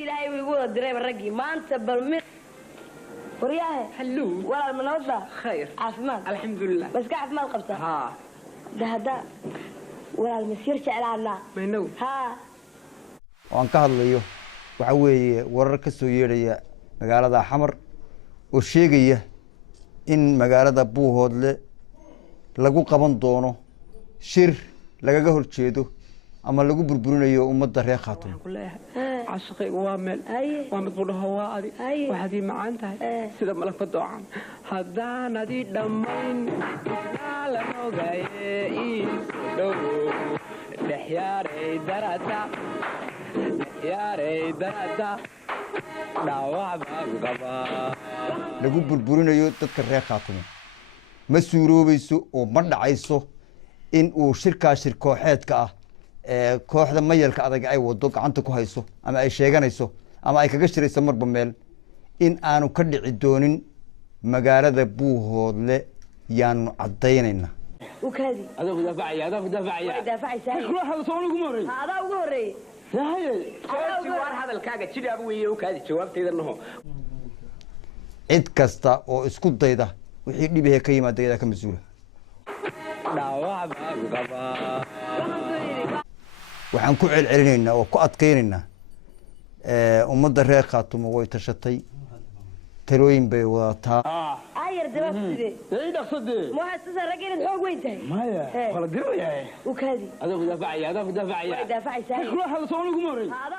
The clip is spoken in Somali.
إلهي ويقول الدريب الرقي ما أنت بالمر ورياه حلو ولا المنوضة خير عافمال الحمد لله بس قاعد ما القبطة ها ده ولا المسير شعلنا ما ينو ها وان ka hadlayo waxa weeye warar ka soo yeedhaya magaalada Xamar oo sheegaya in magaalada Buuhoodle lagu qaban doono shir lagaga horjeedo ama lagu burburinayo ummadda reer Khaatuum عشقي وامل وامد بوله وادي وهذه معنتها سيده ملك دوعان هذا ندي دمين لا نوغاي دو دحياري درتا دحياري درتا داوا غبا lagu burburinayo dadka reer Khaatuum ma suuroobayso oo ma dhacayso in uu shir kooxeedka ah kooxda mayalka adag ay wado gacanta ku hayso ama ay sheeganayso ama ay kaga shirayso marba meel in aanu ka dhici doonin magaalada Buuhoodle yaanu cadeynayna وكذي هذا دافعي ساي روح هذا صوني قمري هذا وقوري هاي جوار هذا الكاغا جيري ابو ويه وكادي جوابتيدا نهو cid kasta oo isku dayda wixii dhibaha ka yimaada ka masuula waxaan ku celcelinaynaa oo ku adkaynaynaa ummadda reer Khaatuum way tashatay talooyin bay wadataa ayar dabab sidee اي دقصدي ما حسسها رجل xoog weyn tahay مايا ولا ديريا وكذي هذا دافعي دافعي ساي روح هذا صوني قمري هذا